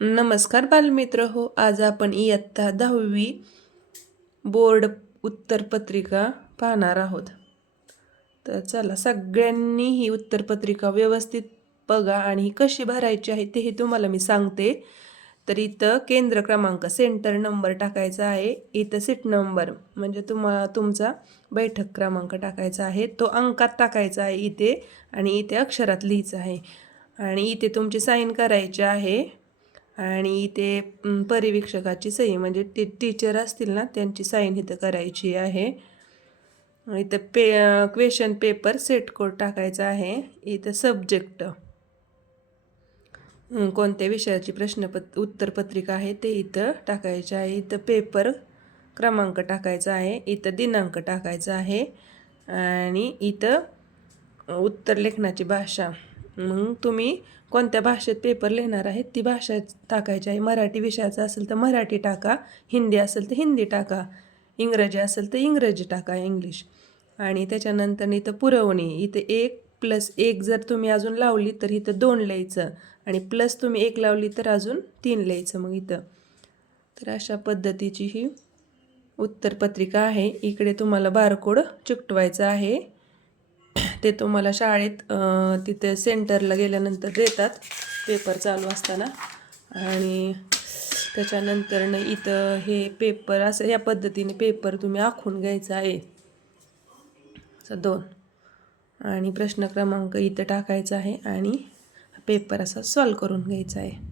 नमस्कार बालमित्र हो. आज आपण इयत्ता 10वी बोर्ड उत्तरपत्रिका पाहणार आहोत. तर चला, सगळ्यांनी ही उत्तरपत्रिका व्यवस्थित बघा आणि ही कशी भरायची आहे तेही तुम्हाला मी सांगते. तर इथं केंद्र क्रमांक सेंटर नंबर टाकायचा आहे. इथं सीट नंबर म्हणजे तुमचा बैठक क्रमांक टाकायचा आहे. तो अंकात टाकायचा आहे इथे आणि इथे अक्षरात लिहायचं आहे. आणि इथे तुमची साईन करायची आहे. आणि इथे परिवीक्षकाची सही म्हणजे टीचर असतील ना त्यांची साईन इथं करायची आहे. इथं क्वेश्चन पेपर सेट कोड टाकायचा आहे. इथं सब्जेक्ट कोणत्या विषयाची उत्तरपत्रिका आहे ते इथं टाकायचे आहे. इथं पेपर क्रमांक टाकायचा आहे. इथं दिनांक टाकायचा आहे आणि इथं उत्तर लेखनाची भाषा. मग तुम्ही कोणत्या भाषेत पेपर लिहिणार आहेत ती भाषा टाकायची आहे. मराठी विषयाचा असेल तर मराठी टाका, हिंदी असेल तर हिंदी टाका, इंग्रजी असेल तर इंग्रजी टाका, इंग्लिश. आणि त्याच्यानंतर इथं पुरवणी. इथं 1+1 जर तुम्ही अजून लावली तर इथं 2 लिहायचं आणि प्लस तुम्ही 1 लावली तर अजून 3 लिहायचं मग इथं. तर अशा पद्धतीची ही उत्तरपत्रिका आहे. इकडे तुम्हाला बारकोड चिकटवायचं आहे. ते तुम्हाला शाळेत तिथे सेंटरला गेल्यानंतर देतात पेपर चालू असताना. आणि त्याच्यानंतर इथं हे पेपर असं या पद्धतीने पेपर तुम्ही आखून घ्यायचा आहे. 2 आणि प्रश्न क्रमांक इथं टाकायचा आहे आणि पेपर असा सॉल्व करून घ्यायचा आहे.